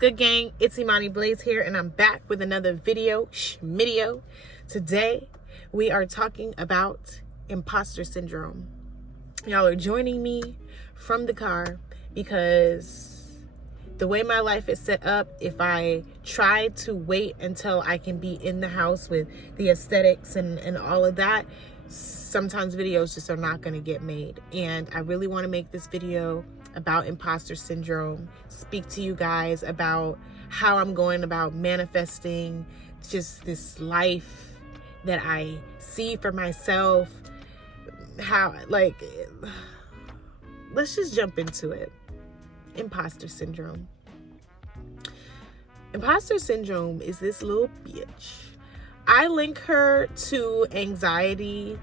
good, gang? It's Imani Blaze here, and I'm back with another video. Today, we are talking about imposter syndrome. Y'all are joining me from the car because the way my life is set up, if I try to wait until I can be in the house with the aesthetics and all of that, sometimes videos just are not going to get made. And I really want to make this video about imposter syndrome, speak to you guys about how I'm going about manifesting just this life that I see for myself. Let's just jump into it. Imposter syndrome. Imposter syndrome is this little bitch. I link her to anxiety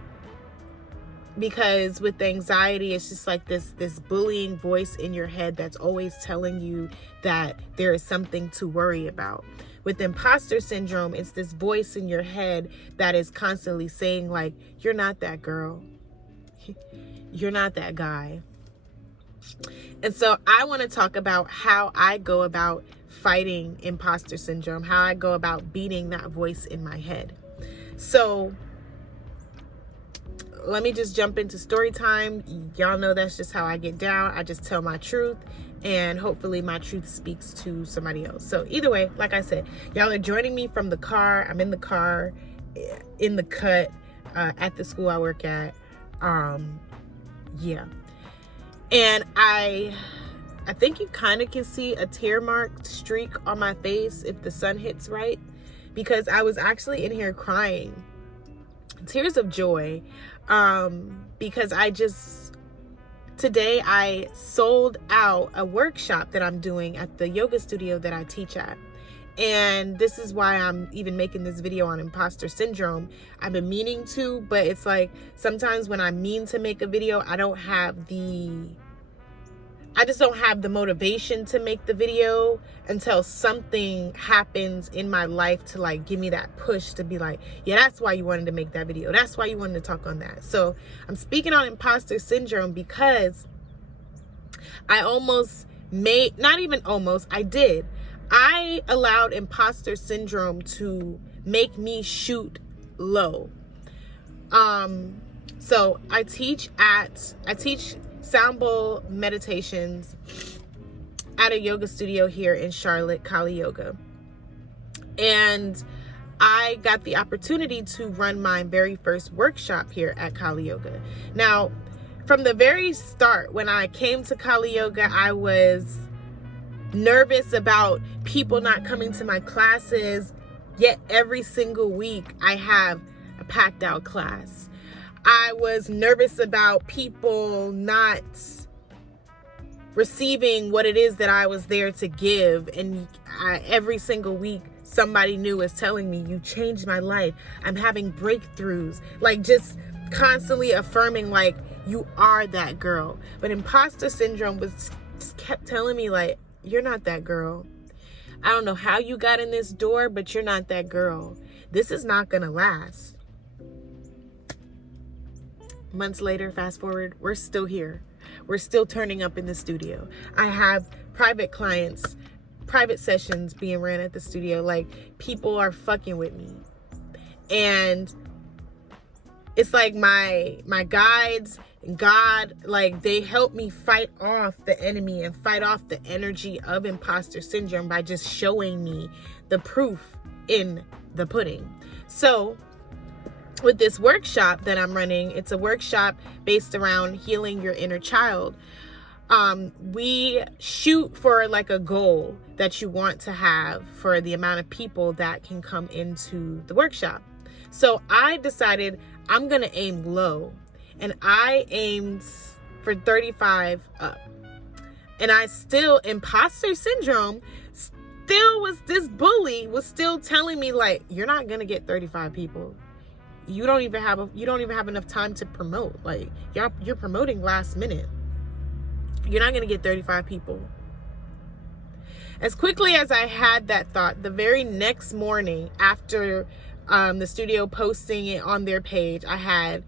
because with anxiety, it's just like this bullying voice in your head that's always telling you that there is something to worry about. With imposter syndrome, it's this voice in your head that is constantly saying, like, you're not that girl. You're not that guy. And so I want to talk about how I go about fighting imposter syndrome, how I go about beating that voice in my head. So let me just jump into story time. Y'all know that's just how I get down. I just tell my truth, and hopefully my truth speaks to somebody else. So either way, like I said, y'all are joining me from the car. I'm in the car, in the cut, at the school I work at. Yeah. And I think you kind of can see a tear marked streak on my face if the sun hits right, because I was actually in here crying. Tears of joy, because today I sold out a workshop that I'm doing at the yoga studio that I teach at. And this is why I'm even making this video on imposter syndrome. I've been meaning to, but it's like sometimes when I mean to make a video, I just don't have the motivation to make the video until something happens in my life to like give me that push to be like, yeah, that's why you wanted to make that video. That's why you wanted to talk on that. So I'm speaking on imposter syndrome because I did. I allowed imposter syndrome to make me shoot low. So I teach sound bowl meditations at a yoga studio here in Charlotte, Kali Yoga. And I got the opportunity to run my very first workshop here at Kali Yoga. Now, from the very start, when I came to Kali Yoga, I was nervous about people not coming to my classes, yet every single week I have a packed out class. I was nervous about people not receiving what it is that I was there to give. And every single week, somebody new is telling me, you changed my life. I'm having breakthroughs. Like just constantly affirming, like, you are that girl. But imposter syndrome just kept telling me, like, you're not that girl. I don't know how you got in this door, but you're not that girl. This is not going to last. Months later, fast forward, we're still here. We're still turning up in the studio. I have private clients, private sessions being ran at the studio. Like, people are fucking with me. And it's like my guides, God, like, they help me fight off the enemy and fight off the energy of imposter syndrome by just showing me the proof in the pudding. So with this workshop that I'm running, it's a workshop based around healing your inner child. We shoot for like a goal that you want to have for the amount of people that can come into the workshop. So I decided I'm going to aim low, and I aimed for 35 up. And imposter syndrome this bully was still telling me, like, you're not going to get 35 people. You don't even have enough time to promote. Like, you're promoting last minute. You're not going to get 35 people. As quickly as I had that thought, the very next morning after the studio posting it on their page, I had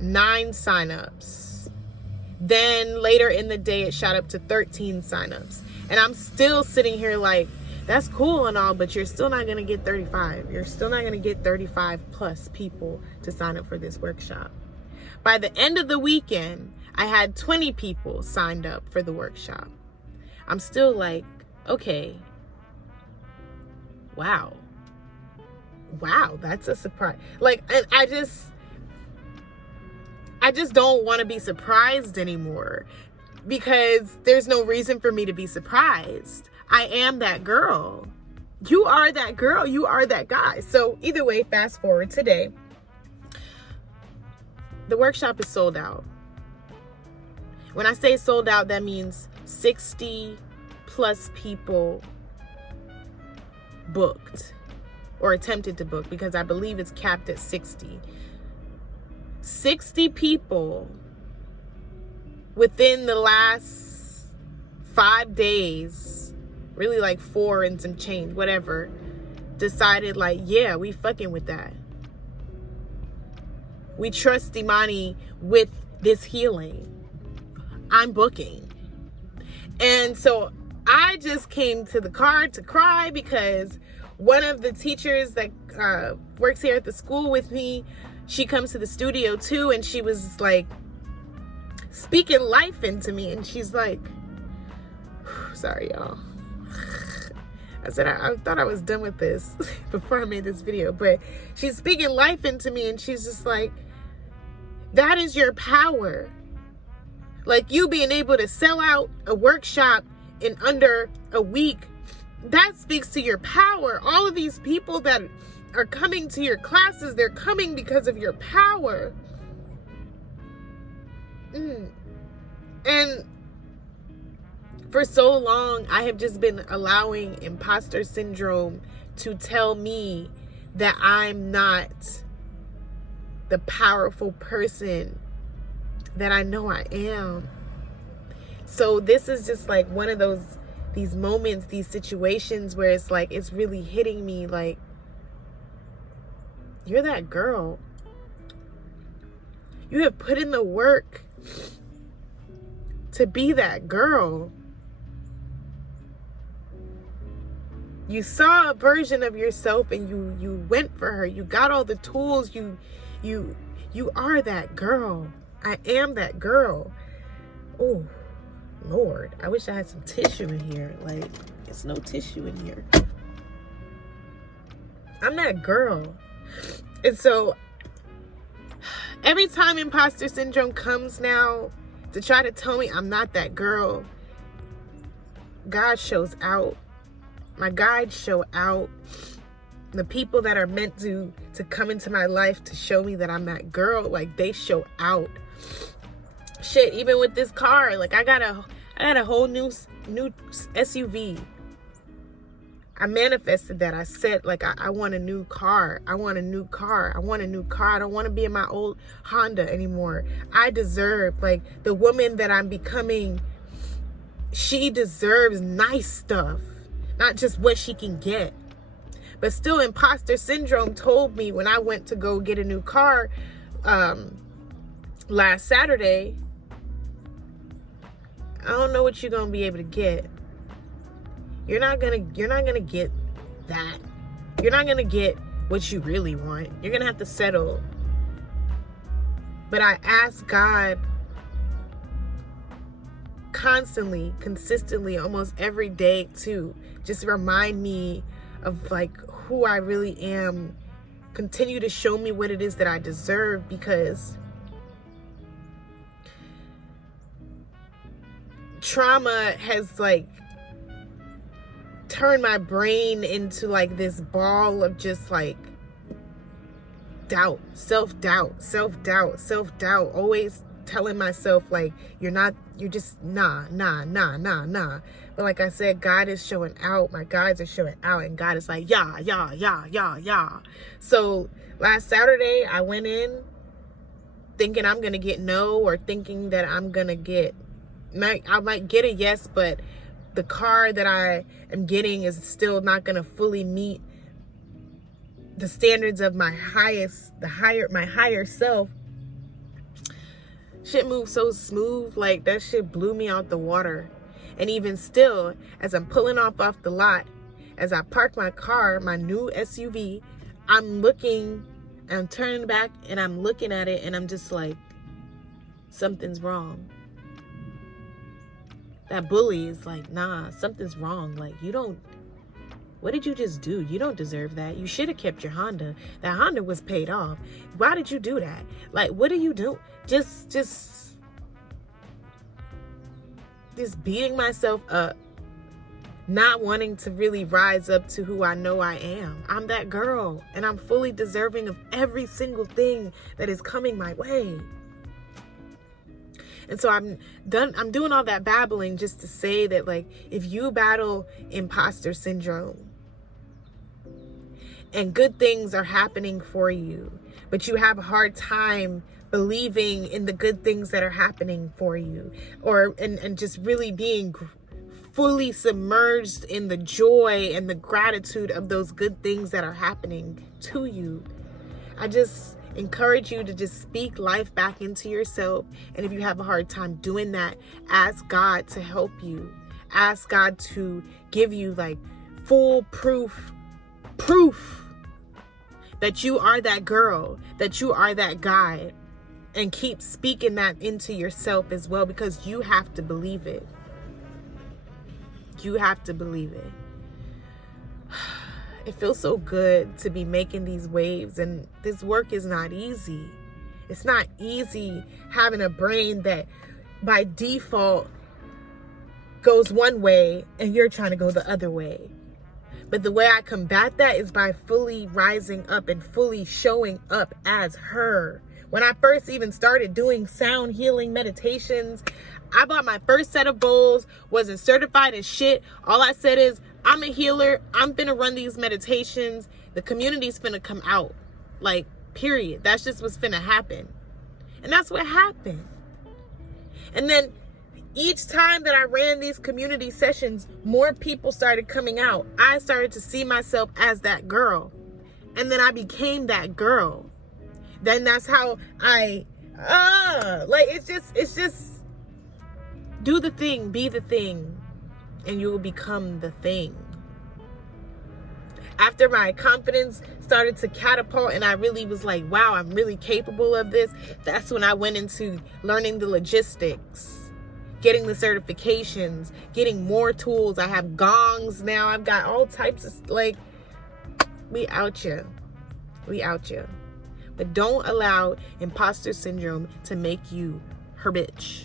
9 signups. Then later in the day, it shot up to 13 signups. And I'm still sitting here like, that's cool and all, but you're still not going to get 35. You're still not going to get 35 plus people to sign up for this workshop. By the end of the weekend, I had 20 people signed up for the workshop. I'm still like, okay, wow, that's a surprise. Like, and I just don't want to be surprised anymore, because there's no reason for me to be surprised. I am that girl. You are that girl. You are that guy. So either way, fast forward today, the workshop is sold out. When I say sold out, that means 60 plus people booked or attempted to book, because I believe it's capped at 60. 60 people within the last 5 days, really like 4 and some change, whatever, decided like, yeah, we fucking with that. We trust Imani with this healing. I'm booking. And so I just came to the car to cry, because one of the teachers that works here at the school with me, she comes to the studio too, and she was like speaking life into me, and she's like, sorry y'all, I said I thought I was done with this before I made this video, but she's speaking life into me, and she's just like, that is your power. Like, you being able to sell out a workshop in under a week, that speaks to your power. All of these people that are coming to your classes, they're coming because of your power. And for so long, I have just been allowing imposter syndrome to tell me that I'm not the powerful person that I know I am. So this is just like one of these moments, these situations where it's like, it's really hitting me like, you're that girl. You have put in the work to be that girl. You saw a version of yourself and you went for her. You got all the tools. You are that girl. I am that girl. Oh, Lord. I wish I had some tissue in here. Like, there's no tissue in here. I'm that girl. And so, every time imposter syndrome comes now to try to tell me I'm not that girl, God shows out. My guides show out. The people that are meant to come into my life to show me that I'm that girl, like, they show out. Shit, even with this car, like, I got a whole new SUV. I manifested that. I said, like, I want a new car. I want a new car. I want a new car. I don't want to be in my old Honda anymore. I deserve, like, the woman that I'm becoming, she deserves nice stuff, not just what she can get. But still, imposter syndrome told me when I went to go get a new car last Saturday, I don't know what you're gonna be able to get. You're not gonna get that. You're not gonna get what you really want. You're gonna have to settle. But I ask God constantly, consistently, almost every day to just remind me of like who I really am. Continue to show me what it is that I deserve, because trauma has like turned my brain into like this ball of just like doubt, self-doubt, always telling myself like, you're just nah. But like I said, God is showing out. My guides are showing out, and God is like, yeah. So last Saturday, I went in thinking I'm going to get no, or thinking that I'm going to get, I might get a yes, but the car that I am getting is still not going to fully meet the standards of my higher self. Shit moves so smooth, like that shit blew me out the water. And even still, as I'm pulling off the lot, as I park my car, my new SUV, I'm turning back and I'm looking at it and I'm just like, something's wrong. That bully is like, nah, something's wrong. Like, what did you just do? You don't deserve that. You should have kept your Honda. That Honda was paid off. Why did you do that? Like, what do you do? Just beating myself up, not wanting to really rise up to who I know I am. I'm that girl, and I'm fully deserving of every single thing that is coming my way. And so I'm doing all that babbling just to say that, like, if you battle imposter syndrome and good things are happening for you, but you have a hard time believing in the good things that are happening for you, and just really being fully submerged in the joy and the gratitude of those good things that are happening to you, I just encourage you to just speak life back into yourself. And if you have a hard time doing that, ask God to help you. Ask God to give you like full proof that you are that girl, that you are that guy, and keep speaking that into yourself as well, because you have to believe it. You have to believe it. It feels so good to be making these waves, and this work is not easy. It's not easy having a brain that by default goes one way and you're trying to go the other way. But the way I combat that is by fully rising up and fully showing up as her. When I first even started doing sound healing meditations, I bought my first set of bowls, wasn't certified as shit. All I said is, I'm a healer. I'm finna run these meditations. The community's finna come out. Like, period. That's just what's finna happen. And that's what happened. And then each time that I ran these community sessions, more people started coming out. I started to see myself as that girl. And then I became that girl. Then that's how it's just do the thing, be the thing, and you will become the thing. After my confidence started to catapult and I really was like, wow, I'm really capable of this, that's when I went into learning the logistics, getting the certifications, getting more tools. I have gongs now. I've got all types of, like, we out here. But don't allow imposter syndrome to make you her bitch.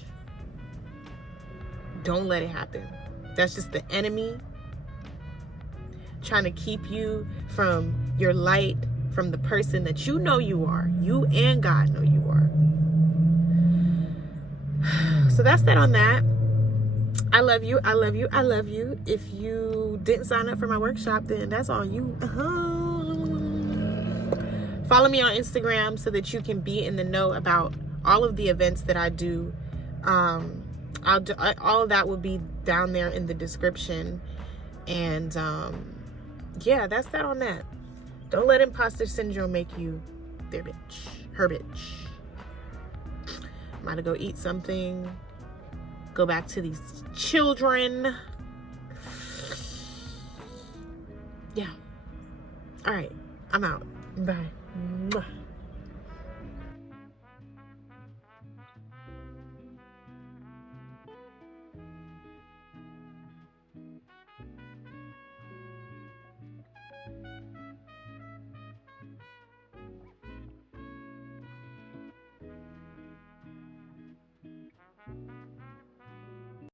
Don't let it happen. That's just the enemy trying to keep you from your light, from the person that you know you are. You and God know you are. So that's that on that. I love you. I love you. I love you. If you didn't sign up for my workshop, then that's on you. Follow me on Instagram so that you can be in the know about all of the events that I do. All of that will be down there in the description. And yeah, that's that on that. Don't let imposter syndrome make you their bitch, her bitch. I'm about to go eat something, go back to these children. Yeah. All right, I'm out. Bye. Mwah.